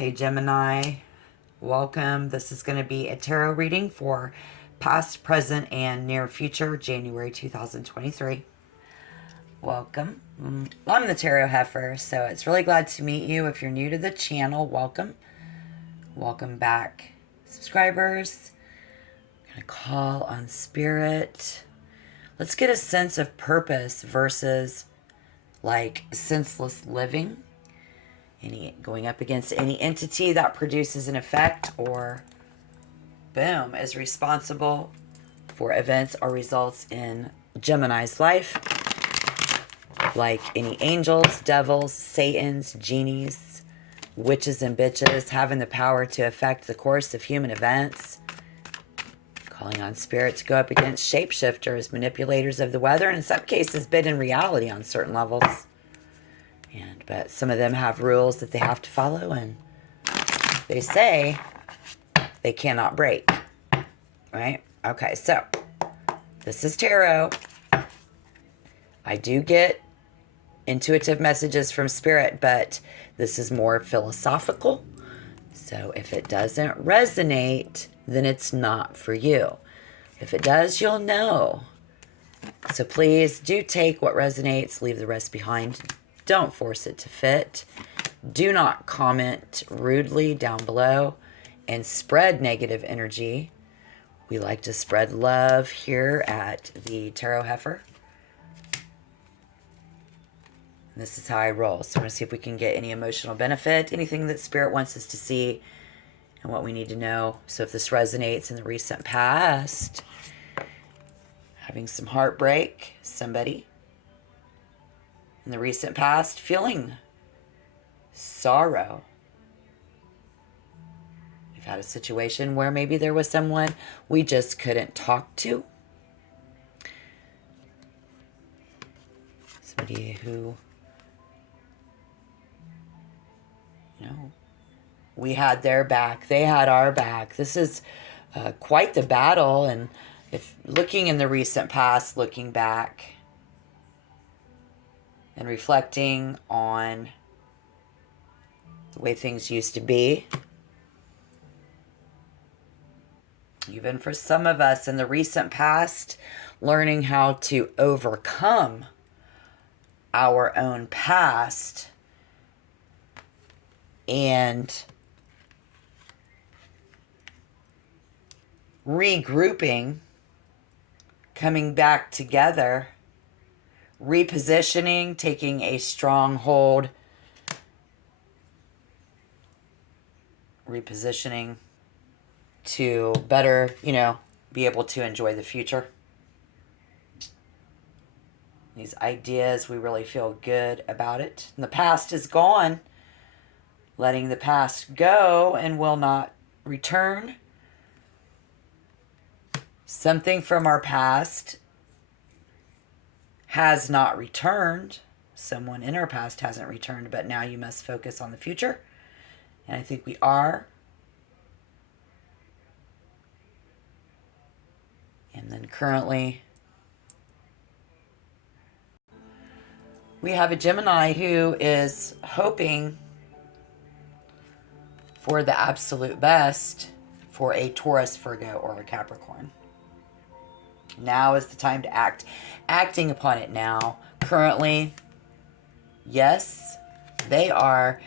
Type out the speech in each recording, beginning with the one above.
Hey Gemini, welcome. This is going to be a tarot reading for past, present, and near future, January 2023. Welcome. I'm the Tarot Heifer, so it's really glad to meet you. If you're new to the channel, welcome. Welcome back, subscribers. I'm going to call on spirit. Let's get a sense of purpose versus like senseless living. Going up against any entity that produces an effect or boom is responsible for events or results in Gemini's life, like any angels, devils, satans, genies, witches and bitches having the power to affect the course of human events. Calling on spirit to go up against shapeshifters, manipulators of the weather, and in some cases bid in reality on certain levels. But some of them have rules that they have to follow, and they say they cannot break. Right? Okay, so this is tarot. I do get intuitive messages from spirit, but this is more philosophical. So if it doesn't resonate, then it's not for you. If it does, you'll know. So please do take what resonates, leave the rest behind. Don't force it to fit. Do not comment rudely down below and spread negative energy. We like to spread love here at the Tarot Heifer. And this is how I roll. So I'm going to see if we can get any emotional benefit, anything that Spirit wants us to see, and what we need to know. So if this resonates in the recent past, having some heartbreak, somebody in the recent past feeling sorrow. We've had a situation where maybe there was someone we just couldn't talk to. Somebody who, we had their back, they had our back. This is quite the battle. And if looking in the recent past, looking back and reflecting on the way things used to be, even for some of us in the recent past, learning how to overcome our own past and regrouping, coming back together, repositioning, taking a stronghold, repositioning to better, be able to enjoy the future. These ideas, we really feel good about it. And the past is gone. Letting the past go and will not return. Something from our past has not returned. Someone in our past hasn't returned, but now you must focus on the future. And I think we are. And then currently, we have a Gemini who is hoping for the absolute best for a Taurus, Virgo, or a Capricorn. Now is the time to act. Acting upon it now. Currently, yes, they are.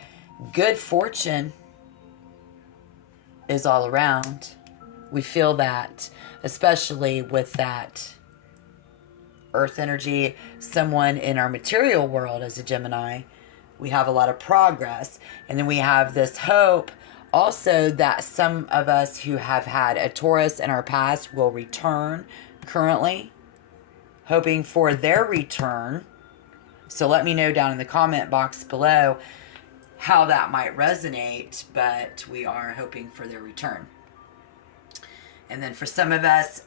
Good fortune is all around. We feel that, especially with that earth energy. Someone in our material world as a Gemini, we have a lot of progress. And then we have this hope also that some of us who have had a Taurus in our past will return currently, hoping for their return. So let me know down in the comment box below how that might resonate, but we are hoping for their return. And then for some of us,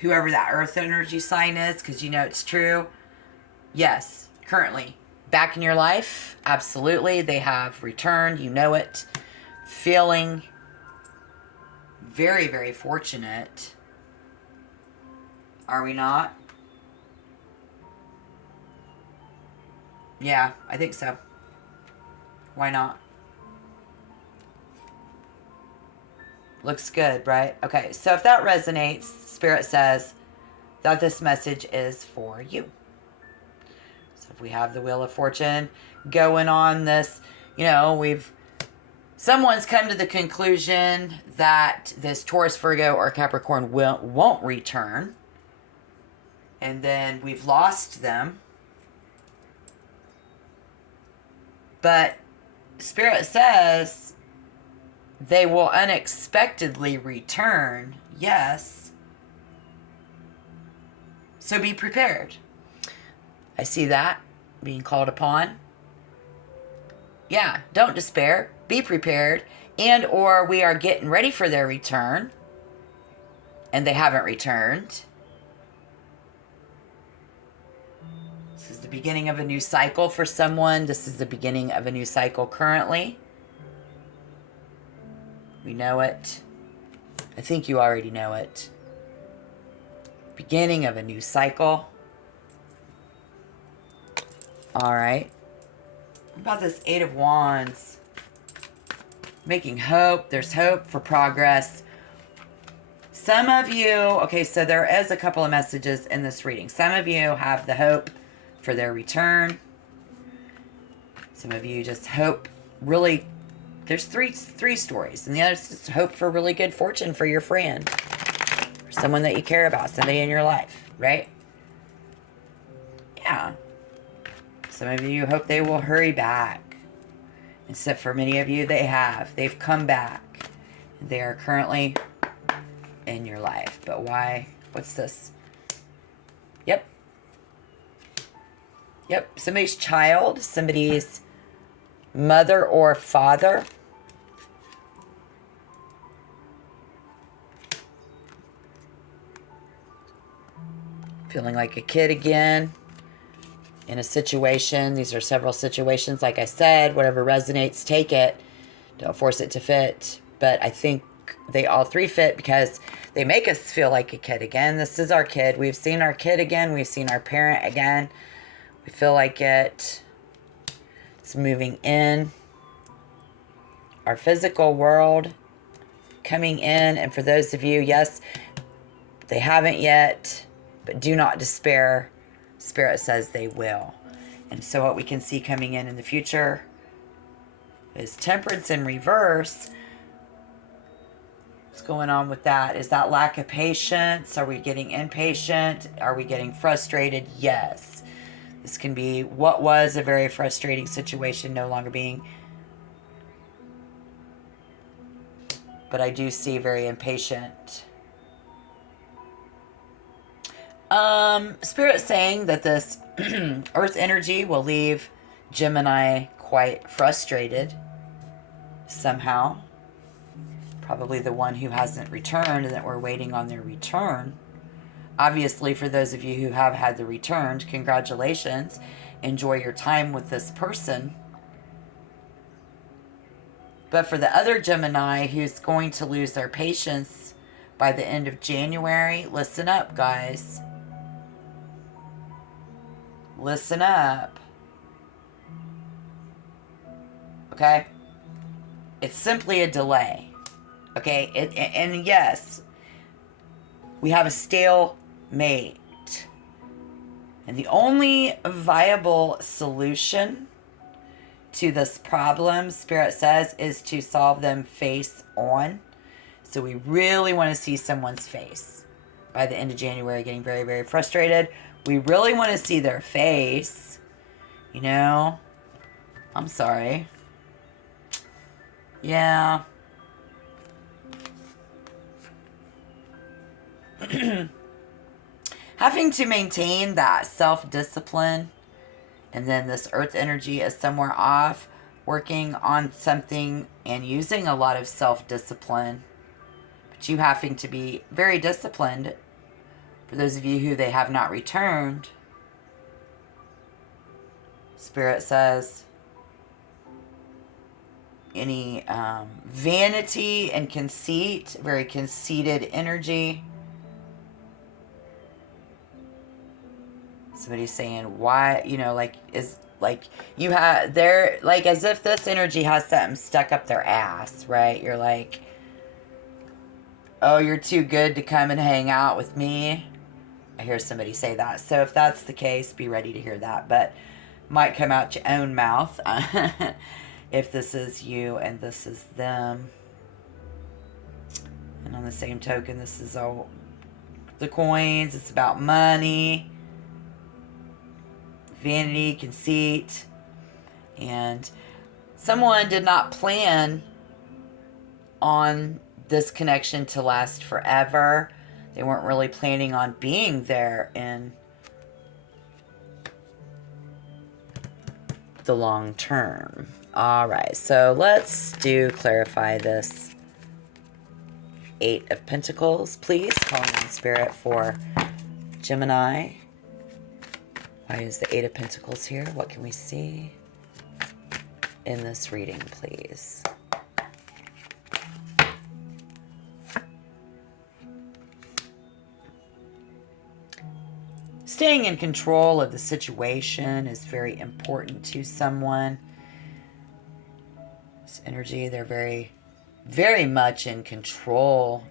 whoever that earth energy sign is, because it's true, yes, currently, back in your life, absolutely, they have returned, it. Feeling very, very fortunate. Are we not? Yeah, I think so. Why not? Looks good, right? Okay, so if that resonates, Spirit says that this message is for you. So if we have the Wheel of Fortune going on this, someone's come to the conclusion that this Taurus, Virgo, or Capricorn won't return. And then we've lost them. But Spirit says they will unexpectedly return. Yes. So be prepared. I see that being called upon. Yeah, don't despair. Be prepared. And or we are getting ready for their return. And they haven't returned. This is the beginning of a new cycle for someone. This is the beginning of a new cycle currently. We know it. I think you already know it. Beginning of a new cycle. All right. What about this Eight of Wands? Making hope. There's hope for progress. Some of you, okay, so there is a couple of messages in this reading. Some of you have the hope for their return. Some of you just hope really, there's three stories. And the other is just hope for really good fortune for your friend. For someone that you care about, somebody in your life, right? Yeah. Some of you hope they will hurry back. Except for many of you, they have. They've come back. They are currently in your life. But why? What's this? Yep. Somebody's child, somebody's mother or father. Feeling like a kid again in a situation. These are several situations. Like I said, whatever resonates, take it. Don't force it to fit. But I think they all three fit because they make us feel like a kid again. This is our kid. We've seen our kid again. We've seen our parent again. We feel like it's moving in. Our physical world coming in. And for those of you, yes, they haven't yet, but do not despair. Spirit says they will. And so what we can see coming in the future is Temperance in reverse. What's going on with that? Is that lack of patience? Are we getting impatient? Are we getting frustrated? Yes. This can be what was a very frustrating situation no longer being. But I do see very impatient. Spirit saying that this Earth energy will leave Gemini quite frustrated somehow. Probably the one who hasn't returned and that we're waiting on their return. Obviously, for those of you who have had the return, congratulations. Enjoy your time with this person. But for the other Gemini who's going to lose their patience by the end of January, listen up, guys. Listen up. Okay? It's simply a delay. Okay? And yes, we have a stalemate. And the only viable solution to this problem, Spirit says, is to solve them face on. So we really want to see someone's face. By the end of January, getting very, very frustrated. We really want to see their face. You know? I'm sorry. Yeah. Having to maintain that self-discipline. And then this earth energy is somewhere off. Working on something and using a lot of self-discipline. But you having to be very disciplined. For those of you who they have not returned, Spirit says any vanity and conceit, very conceited energy. Somebody's saying, why, like, is, like, you have, they're, like, as if this energy has something stuck up their ass, right? You're like, Oh, you're too good to come and hang out with me. I hear somebody say that. So if that's the case, be ready to hear that. But might come out your own mouth if this is you and this is them. And on the same token, this is all the coins. It's about money, vanity, conceit. And someone did not plan on this connection to last forever. They weren't really planning on being there in the long term. All right, so let's clarify this. 8 of Pentacles, please. Calling in Spirit for Gemini. Why is the 8 of Pentacles here? What can we see in this reading, please? Staying in control of the situation is very important to someone. This energy, they're very, very much in control.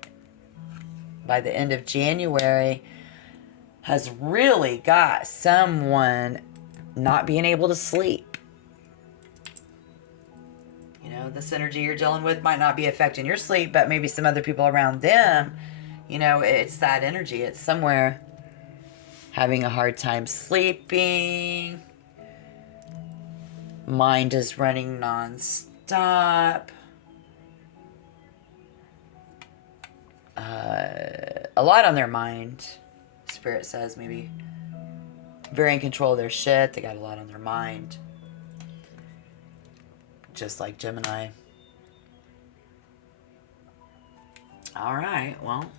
By the end of January, has really got someone not being able to sleep. You know, this energy you're dealing with might not be affecting your sleep, but maybe some other people around them, you know, it's that energy. It's somewhere having a hard time sleeping. Mind is running non-stop. A lot on their mind. Spirit says maybe very in control of their shit. They got a lot on their mind. Just like Gemini. All right, well.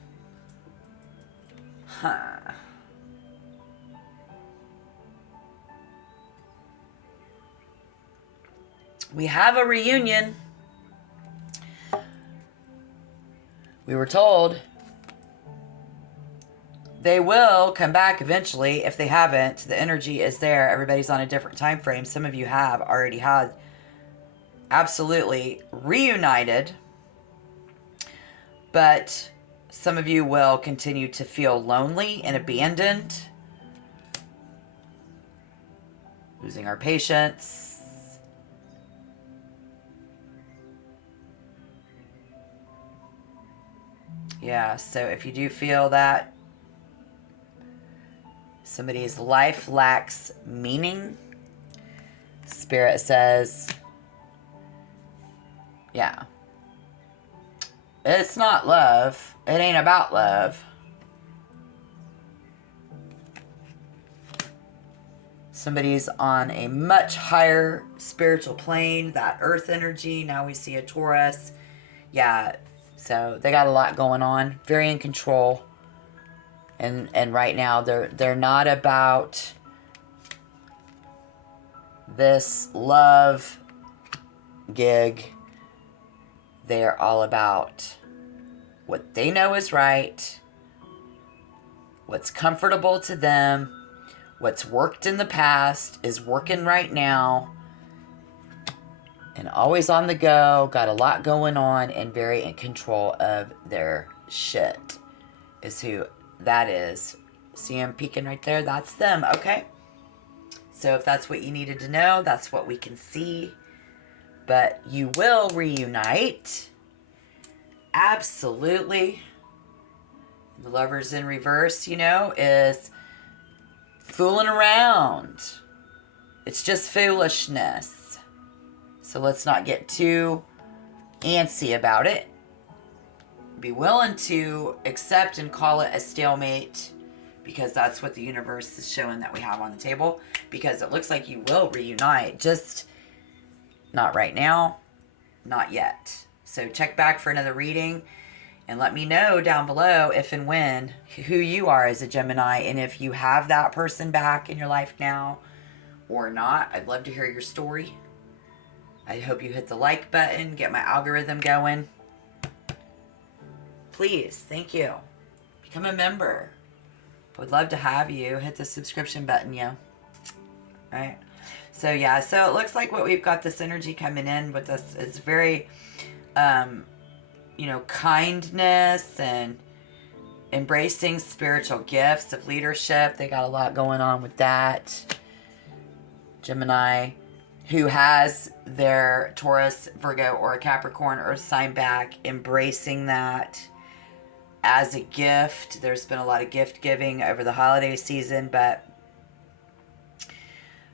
We have a reunion. We were told they will come back eventually. If they haven't, the energy is there. Everybody's on a different time frame. Some of you have already had absolutely reunited, but some of you will continue to feel lonely and abandoned, losing our patience. Yeah, so if you do feel that somebody's life lacks meaning, Spirit says, yeah, it's not love. It ain't about love. Somebody's on a much higher spiritual plane, that earth energy. Now we see a Taurus. Yeah, so they got a lot going on. Very in control. And right now they're not about this love gig. They're all about what they know is right, what's comfortable to them, what's worked in the past is working right now, and always on the go, got a lot going on, and very in control of their shit is who that is. See him peeking right there? That's them, okay? So if that's what you needed to know, that's what we can see. But you will reunite. Absolutely. The Lovers in reverse, you know, is fooling around. It's just foolishness. So let's not get too antsy about it. Be willing to accept and call it a stalemate, because that's what the universe is showing that we have on the table, because it looks like you will reunite, just not right now, not yet. So check back for another reading and let me know down below if and when who you are as a Gemini, and if you have that person back in your life now or not. I'd love to hear your story. I hope you hit the like button, get my algorithm going. Please, thank you. Become a member. Would love to have you. Hit the subscription button, yeah. All right. So, yeah. So, it looks like what we've got this energy coming in with us is very, kindness and embracing spiritual gifts of leadership. They got a lot going on with that. Gemini, who has their Taurus, Virgo, or Capricorn Earth sign back, embracing that as a gift. There's been a lot of gift giving over the holiday season, but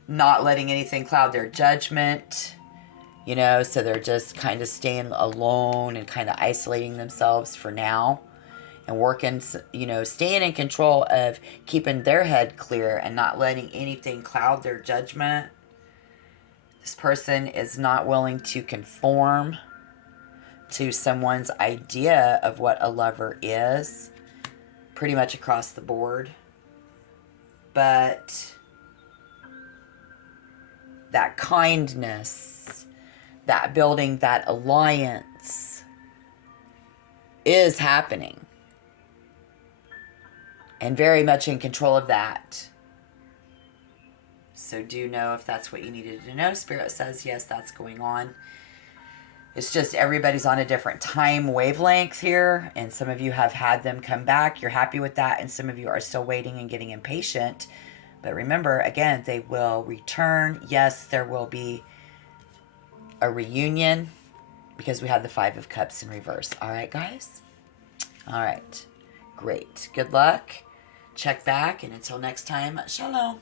not letting anything cloud their judgment, so they're just kind of staying alone and kind of isolating themselves for now and working, staying in control of keeping their head clear and not letting anything cloud their judgment. This person is not willing to conform to someone's idea of what a lover is, pretty much across the board. But that kindness, that building that alliance is happening. And very much in control of that. So do know if that's what you needed to know. Spirit says, yes, that's going on. It's just everybody's on a different time wavelength here. And some of you have had them come back. You're happy with that. And some of you are still waiting and getting impatient. But remember, again, they will return. Yes, there will be a reunion because we have the Five of Cups in reverse. All right, guys? All right. Great. Good luck. Check back. And until next time, shalom.